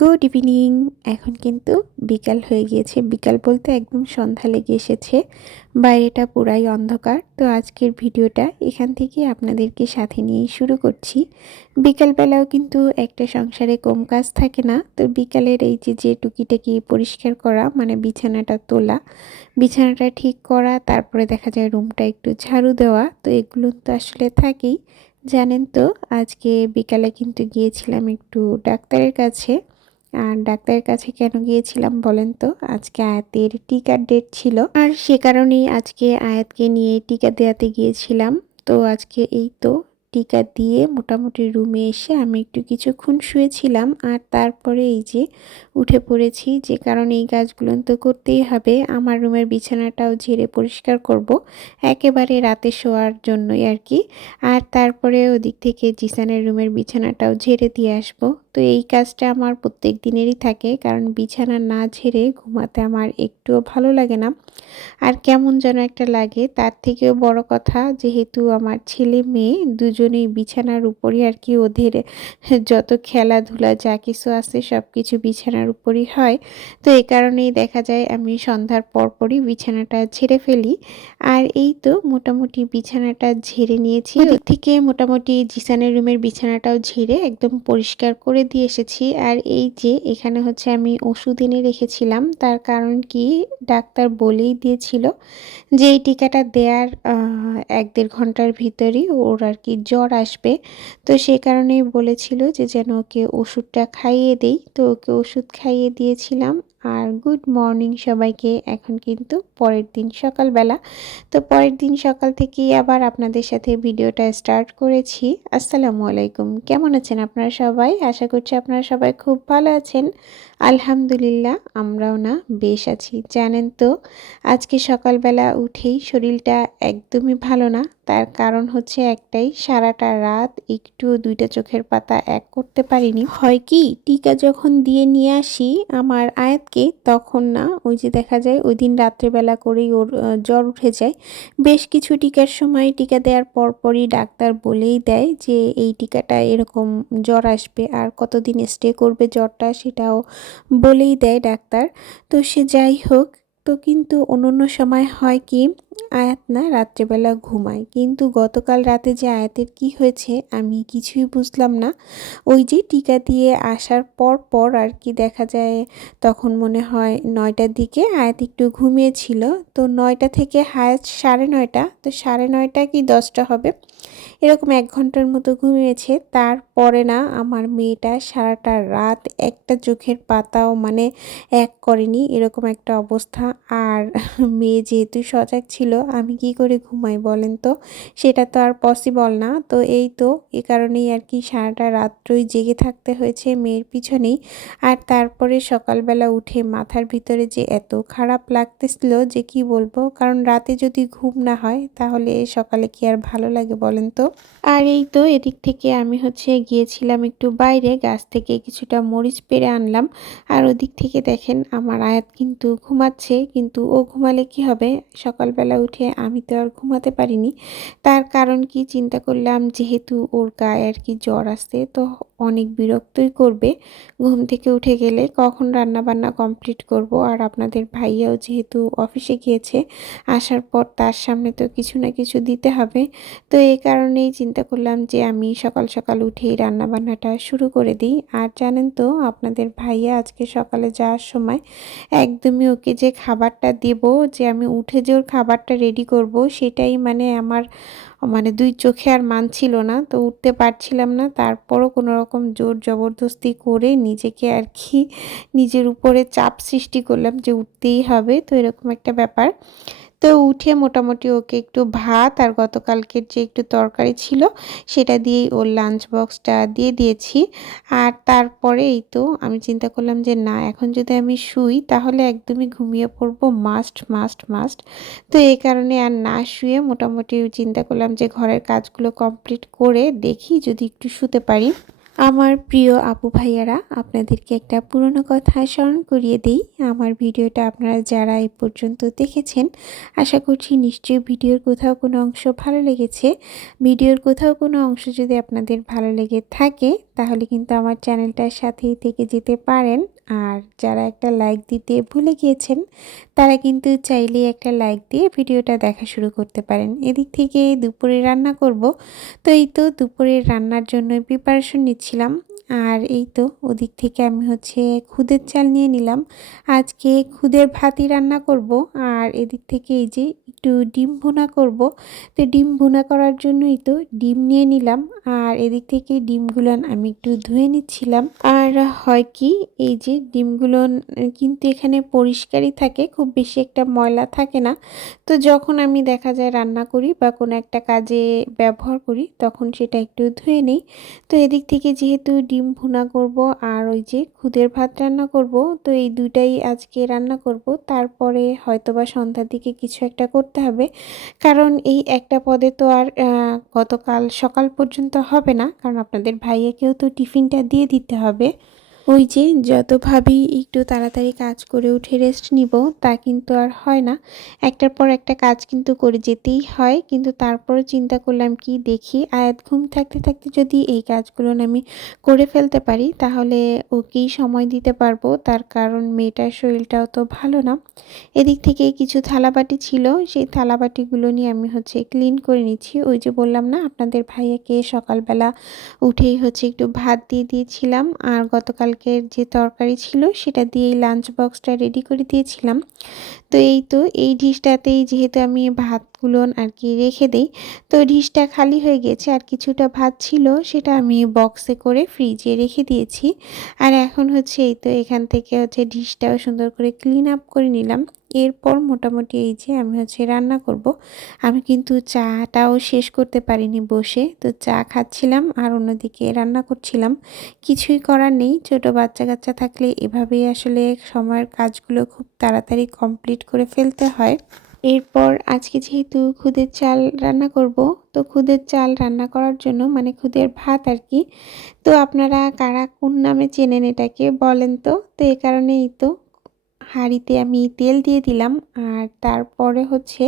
Good evening. এখন কিন্তু বিকাল হয়ে গিয়েছে। বিকাল বলতে একদম সন্ধ্যা লেগে এসেছে। বাইরেটা পুরাই অন্ধকার। তো আজকের ভিডিওটা এখান থেকে আপনাদেরকে সাথে নিয়েই শুরু করছি। বিকালবেলাও কিন্তু একটা সংসারে কম কাজ থাকে না। তো বিকালের এই যে যে টুকিটাকি পরিষ্কার করা মানে বিছানাটা তোলা, বিছানাটা ঠিক করা, তারপরে দেখা যায় রুমটা একটু ঝাড়ু দেওয়া, তো এগুলো তো আসলে থাকেই। জানেন তো, আজকে বিকালে কিন্তু গিয়েছিলাম একটু ডাক্তারের কাছে। আর ডাক্তারের কাছে কেন গিয়েছিলাম বলেন তো? আজকে আয়াতের টিকার ডেট ছিল। আর সে কারণেই আজকে আয়াতকে নিয়ে টিকা দেওয়াতে গিয়েছিলাম। তো আজকে এই তো টিকা দিয়ে মোটামুটি রুমে এসে আমি একটু কিছুক্ষণ শুয়েছিলাম। আর তারপরে এই যে উঠে পড়েছি, যে কারণে এই গাছগুলো তো করতেই হবে। আমার রুমের বিছানাটাও ঝেড়ে পরিষ্কার করব। একেবারে রাতে শোয়ার জন্যই আর কি। আর তারপরে ওদিক থেকে জিসানের রুমের বিছানাটাও ঝেড়ে দিয়ে আসব। তো এই কাজটা আমার প্রত্যেক দিনেরই থাকে, কারণ বিছানা না ঝেড়ে ঘুমাতে আমার একটুও ভালো লাগে না। আর কেমন যেন একটা লাগে, তার থেকেও বড় কথা যেহেতু আমার ছেলে মেয়ে, দুজনেই বিছানার উপরই আর কি ওদের যত খেলাধুলা যা কিছু আছে সব কিছু বিছানার উপরই হয়। তো এই কারণেই দেখা যায় আমি সন্ধ্যার পরপরই বিছানাটা ঝেড়ে ফেলি। আর এই তো মোটামুটি বিছানাটা ঝেড়ে নিয়েছি। থেকে মোটামুটি জিসানের রুমের বিছানাটাও ঝেড়ে একদম পরিষ্কার করে দিয়ে এসেছি। আর এই যে, এখানে হচ্ছে আমি ওষুধ এনে রেখেছিলাম। তার কারণ কি, ডাক্তার বলেই দিয়েছিল যে, এই টিকাটা দেওয়ার এক দেড় ঘণ্টার ভিতরই ওর আর কি জ্বর আসবে। তো সে কারণেই বলেছিল যে, যেন ওকে ওষুধটা খাইয়ে দেই। তো ওকে ওষুধ খাইয়ে দিয়েছিলাম। আর গুড মর্নিং সবাইকে। এখন কিন্তু পরের দিন সকালবেলা। তো পরের দিন সকাল থেকেই আবার আপনাদের সাথে ভিডিওটা স্টার্ট করেছি। আসসালামু আলাইকুম। কেমন আছেন আপনারা সবাই? আশা করছি আপনারা সবাই খুব ভালো আছেন। আলহামদুলিল্লাহ, আমরাও না, বেশ আছি। জানেন তো, আজকে সকালবেলা উঠেই শরীরটা একদমই ভালো না। তার কারণ হচ্ছে একটাই, সারাটা রাত একটু দুইটা চোখের পাতা এক করতে পারিনি। হয় কি, টিকা যখন দিয়ে নিয়ে আসি আমার আয়াতকে, তখন না, ওই যে দেখা যায়, ওই দিন রাত্রেবেলা করেই ওর জ্বর উঠে যায়। বেশ কিছু টিকার সময় টিকা দেওয়ার পরপরই ডাক্তার বলেই দেয় যে, এই টিকাটা এরকম জ্বর আসবে। আর কতদিন স্টে করবে জ্বরটা, সেটাও বলেই দেয় ডাক্তার। তো সে যাই হোক তো কিন্তু অন্য সময় হয় কি? আয়াত না রাত্রেবেলা ঘুমায়। কিন্তু গতকাল রাতে যে আয়াতের কি হয়েছে আমি কিছুই বুঝলাম না। ওই যে টিকা দিয়ে আসার পর পর আর কি দেখা যায়, তখন মনে হয় নয়টার দিকে আয়াত একটু ঘুমিয়েছিল। তো নয়টা থেকে হায়াত সাড়ে নয়টা, তো সাড়ে নয়টা কি দশটা হবে? এরকম এক ঘণ্টার মতো ঘুমিয়েছে। তারপরে না আমার মেয়েটা সারাটা রাত একটা চোখের পাতাও মানে এক করেনি। এরকম একটা অবস্থা আর মেয়ে যেহেতু সজাগ ছিল, আমি কি করে ঘুমাই বলেন তো? সেটা তো আর পসিবল না। তো এই তো, এ কারণেই আর কি সারাটা রাত্রই জেগে থাকতে হয়েছে মেয়ের পিছনেই। আর তারপরে সকালবেলা উঠে মাথার ভিতরে যে এত খারাপ লাগতেছিল যে কি বলব? কারণ রাতে যদি ঘুম না হয়, তাহলে সকালে কি আর ভালো লাগে বলেন তো? আর এই তো, এদিক থেকে আমি হচ্ছে গিয়েছিলাম একটু বাইরে, গাছ থেকে কিছুটা মরিচ পেরে আনলাম। আর ওদিক থেকে দেখেন, আমার আয়াত কিন্তু ঘুমাচ্ছে। কিন্তু ও ঘুমালে কি হবে? সকালবেলা উঠে আমি তো আর ঘুমাতে পারিনি। তার কারণ কি? চিন্তা করলাম, যেহেতু ওর গায়ে আর কি জ্বর আসছে, তো অনেক বিরক্তই করবে। ঘুম থেকে উঠে গেলে কখন রান্না বান্না কমপ্লিট করব? আর আপনাদের ভাইয়াও যেহেতু অফিসে গিয়েছে, আসার পর তার সামনে তো কিছু না কিছু দিতে হবে। তো এই কারণেই চিন্তা করলাম যে আমি সকাল সকাল উঠেই রান্না বান্নাটা শুরু করে দিই। আর জানেন তো, আপনাদের ভাইয়া আজকে সকালে যাওয়ার সময় একদমই ওকে যে খাবারটা দেব, যে আমি উঠে যে ওর খাবারটা রেডি করব, সেটাই মানে আমার মানে দুই চোখে আর মানছিল না, তো উঠতে পারছিলাম না। তারপরও কোনো রকম জোর জবরদস্তি করে নিজেকে আর কি নিজের উপরে চাপ সৃষ্টি করলাম যে উঠতেই হবে, তো এরকম একটা ব্যাপার। তো উঠে মোটামুটি ওকে একটু ভাত আর গতকালকের যে একটু তরকারি ছিল, সেটা দিয়েই ওর লাঞ্চ বক্সটা দিয়ে দিয়েছি। আর তারপরে এই তো আমি চিন্তা করলাম যে, না, এখন যদি আমি শুই, তাহলে একদমই ঘুমিয়ে পড়ব মাস্ট মাস্ট মাস্ট তো এই কারণে আর না শুয়ে মোটামুটি চিন্তা করলাম যে, ঘরের কাজগুলো কমপ্লিট করে দেখি, যদি একটু শুতে পারি। আমার প্রিয় আপু ভাইয়ারা, আপনাদেরকে একটা পুরনো কথা স্মরণ করিয়ে দিই। আমার ভিডিওটা আপনারা যারা এ পর্যন্ত দেখেছেন, আশা করছি নিশ্চয়ই ভিডিওর কোথাও কোনো অংশ ভালো লেগেছে। ভিডিওর কোথাও কোনো অংশ যদি আপনাদের ভালো লেগে থাকে, তাহলে কিন্তু আমার চ্যানেলটার সাথেই থেকে যেতে পারেন। আর যারা একটা লাইক দিতে ভুলে গিয়েছেন, তারা কিন্তু চাইলে একটা লাইক দিয়ে ভিডিওটা দেখা শুরু করতে পারেন। এদিক থেকে দুপুরে রান্না করব। তো এই তো দুপুরের রান্নার জন্যই প্রিপারেশন নিচ্ছিলাম। আর এই তো ওদিক থেকে আমি হচ্ছে খুদের চাল নিয়ে নিলাম। আজকে খুদের ভাতই রান্না করব আর এদিক থেকে এই যে একটু ডিম ভুনা করব। তো ডিম ভুনা করার জন্যই তো ডিম নিয়ে নিলাম আর এদিক থেকে ডিমগুলো আমি একটু ধুয়ে নিচ্ছিলাম। আর হয় কি এই যে ডিমগুলো কিন্তু এখানে পরিষ্কারই থাকে, খুব বেশি একটা ময়লা থাকে না। তো যখন আমি দেখা যায় রান্না করি বা কোনো একটা কাজে ব্যবহার করি তখন সেটা একটু ধুয়ে নিই। তো এদিক থেকে যেহেতু ডিম ভুনা করব আর ওই যে খুদের ভাত রান্না করব। তো এই দুইটাই আজকে রান্না করব। তারপরে হয়তোবা সন্ধ্যার দিকে কিছু একটা করতে হবে। কারণ এই একটা পদে তো আর গতকাল সকাল পর্যন্ত হবে না। কারণ আপনাদের ভাইয়াকেও তো টিফিনটা দিয়ে দিতে হবে। ওই যে যত ভাবি একটু তাড়াতাড়ি কাজ করে উঠে রেস্ট নিব, তা কিন্তু আর হয় না। একটার পর একটা কাজ কিন্তু করে যেতেই হয়, কিন্তু তারপরে চিন্তা করলাম কি দেখি। আয়াত ঘুম থাকতে থাকতে যদি এই কাজগুলো আমি করে ফেলতে পারি, তাহলে ওকেই সময় দিতে পারব। তার কারণ মেয়েটার শরীরটাও তো ভালো না। এদিক থেকে কিছু থালাবাটি ছিল, সেই থালাবাটিগুলো নিয়ে আমি হচ্ছে ক্লিন করে নিচ্ছি। ওই যে বললাম না, আপনাদের ভাইয়াকে সকালবেলা উঠেই হচ্ছে একটু ভাত দিয়ে দিয়েছিলাম। আর গতকাল কালকের যে তরকারি ছিল সেটা দিয়েই লাঞ্চ বক্সটা রেডি করে দিয়েছিলাম। তো এই তো, এই ডিশটাতেই যেহেতু আমি ভাতগুলো আর কি রেখে দিই। তো ডিশটা খালি হয়ে গেছে, আর কিছুটা ভাত ছিল সেটা আমি বক্সে করে ফ্রিজে রেখে দিয়েছি। আর এখন হচ্ছে এই তো এখান থেকে হচ্ছে ডিশটাও সুন্দর করে ক্লিন আপ করে নিলাম। এরপর মোটামুটি এই যে আমি হচ্ছে রান্না করব। আমি কিন্তু চাটাও শেষ করতে পারিনি বসে, তো চা খাচ্ছিলাম আর অন্যদিকে রান্না করছিলাম। কিছুই করার নেই, ছোট বাচ্চা কাচ্চা থাকলে এভাবেই আসলে সময়ের কাজগুলো খুব তাড়াতাড়ি কমপ্লিট করে ফেলতে হয়। এরপর আজকে যেহেতু খুদের চাল রান্না করব, তো খুদের চাল রান্না করার জন্য মানে খুদের ভাত আর কি, তো আপনারা কারা কোন নামে চেনেন এটাকে বলেন তো? তো এ কারণেই তো হাঁড়িতে আমি তেল দিয়ে দিলাম, আর তারপরে হচ্ছে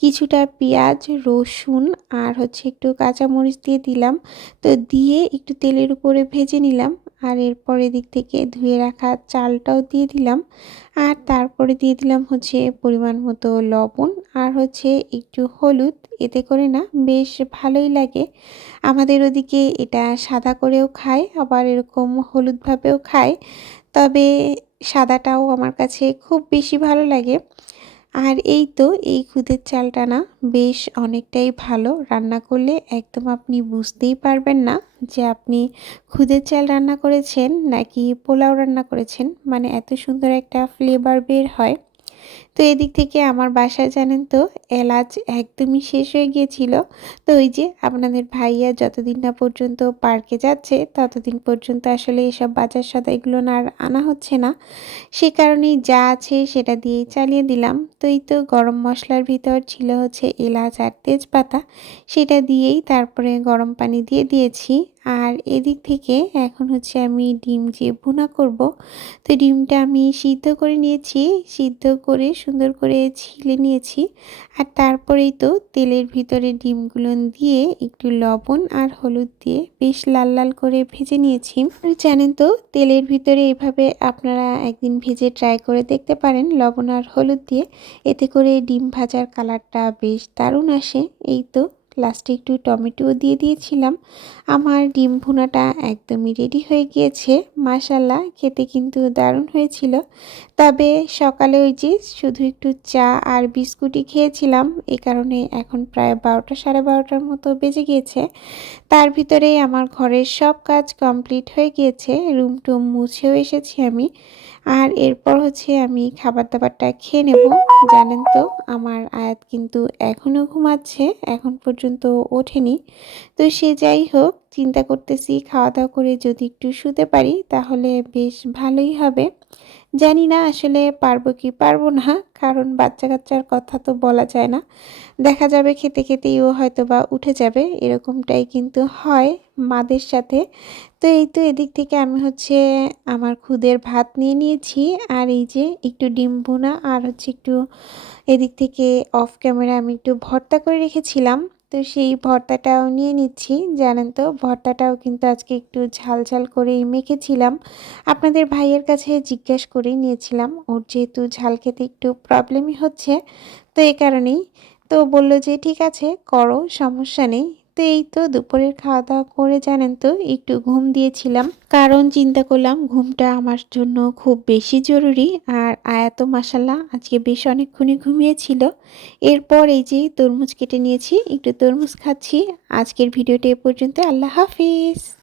কিছুটা পেঁয়াজ, রসুন আর হচ্ছে একটু কাঁচামরিচ দিয়ে দিলাম, তো দিয়ে একটু তেলের উপরে ভেজে নিলাম। আর এরপর এদিক থেকে ধুয়ে রাখা চালটাও দিয়ে দিলাম। আর তারপরে দিয়ে দিলাম হচ্ছে পরিমাণ মতো লবণ আর হচ্ছে একটু হলুদ। এতে করে না বেশ ভালোই লাগে। আমাদের ওদিকে এটা সাদা করেও খায়, আবার এরকম হলুদভাবেও খায়। তবে সাদাটাও আমার কাছে খুব বেশি ভালো লাগে। আর এই তো, এই খুদের চালটা না বেশ অনেকটাই ভালো। রান্না করলে একদম আপনি বুঝতেই পারবেন না যে আপনি খুদের চাল রান্না করেছেন নাকি পোলাও রান্না করেছেন। মানে এত সুন্দর একটা ফ্লেভার বের হয়। তো এদিক থেকে আমার বাসায় জানেন তো, এলাচ একদমই শেষ হয়ে গিয়েছিল। তো ওই যে আপনাদের ভাইয়া যতদিন না পর্যন্ত পার্কে যাচ্ছে, ততদিন পর্যন্ত আসলে এসব বাজার সদাইগুলো আর আনা হচ্ছে না। সে কারণেই যা আছে সেটা দিয়েই চালিয়ে দিলাম। তো এই তো গরম মশলার ভিতর ছিল হচ্ছে এলাচ আর তেজপাতা। সেটা দিয়েই তারপরে গরম পানি দিয়ে দিয়েছি। আর এদিক থেকে এখন হচ্ছে আমি ডিম যে ভুনা করব, তো ডিমটা আমি সিদ্ধ করে নিয়েছি, সিদ্ধ করে সুন্দর করে ছিলে নিয়েছি। আর তারপরেই তো তেলের ভিতরে ডিমগুলো দিয়ে একটু লবণ আর হলুদ দিয়ে বেশ লাল লাল করে ভেজে নিয়েছি। জানেন তো, তেলের ভিতরে এভাবে আপনারা একদিন ভেজে ট্রাই করে দেখতে পারেন লবণ আর হলুদ দিয়ে। এতে করে ডিম ভাজার কালারটা বেশ দারুণ আসে। এই তো লাস্টে একটু টমেটো দিয়ে দিয়েছিলাম। আমার ডিম ভুনাটা একদমই রেডি হয়ে গিয়েছে। মাসাল্লাহ খেতে কিন্তু দারুণ হয়েছিল। তবে সকালে ওই যে শুধু একটু চা আর বিস্কুটই খেয়েছিলাম। এ কারণে এখন প্রায় বারোটা, সাড়ে বারোটার মতো বেজে গিয়েছে। তার ভিতরে আমার ঘরের সব কাজ কমপ্লিট হয়ে গিয়েছে। রুম টুম মুছেও এসেছি আমি। আর এরপর হচ্ছে আমি খাবার দাবারটা খেয়ে নেব। জানেন তো, আমার আয়াত কিন্তু এখনও ঘুমাচ্ছে, এখন পর্যন্ত ওঠেনি। তো সে যাই হোক চিন্তা করতেছি খাওয়া দাওয়া করে যদি একটু শুতে পারি তাহলে বেশ ভালোই হবে। জানি না আসলে পারব কি পারব না, কারণ বাচ্চা কাচ্চার কথা তো বলা যায় না। দেখা যাবে খেতে খেতেই ও হয়তো বা উঠে যাবে, এরকমটাই কিন্তু হয় মাদের সাথে। তো এই তো এদিক থেকে আমি হচ্ছে আমার খুদের ভাত নিয়ে নিয়েছি, আর এই যে একটু ডিম ভুনা আর হচ্ছে একটু এদিক থেকে অফ ক্যামেরা আমি একটু ভর্তা করে রেখেছিলাম। তো সেই ভর্তাটাও নিয়ে নিচ্ছি, জানেন তো? ভর্তাটাও কিন্তু আজকে একটু ঝাল ঝাল করেই মেখেছিলাম। আপনাদের ভাইয়ের কাছে জিজ্ঞেস করেই নিয়েছিলাম, ওর যেহেতু ঝাল খেতে একটু প্রবলেমই হচ্ছে, তো এই কারণেই। তো বলল যে, ঠিক আছে, করো, সমস্যা নেই। তো এই তো দুপুরের খাওয়া দাওয়া করে, জানেন তো, একটু ঘুম দিয়েছিলাম। কারণ চিন্তা করলাম ঘুমটা আমার জন্য খুব বেশি জরুরি। আর আয়াত মাসাল্লাহ আজকে বেশ অনেকক্ষণই ঘুমিয়েছিল। এরপর এই যে তরমুজ কেটে নিয়েছি, একটু তরমুজ খাচ্ছি। আজকের ভিডিওটি এ পর্যন্ত আল্লাহ হাফিজ।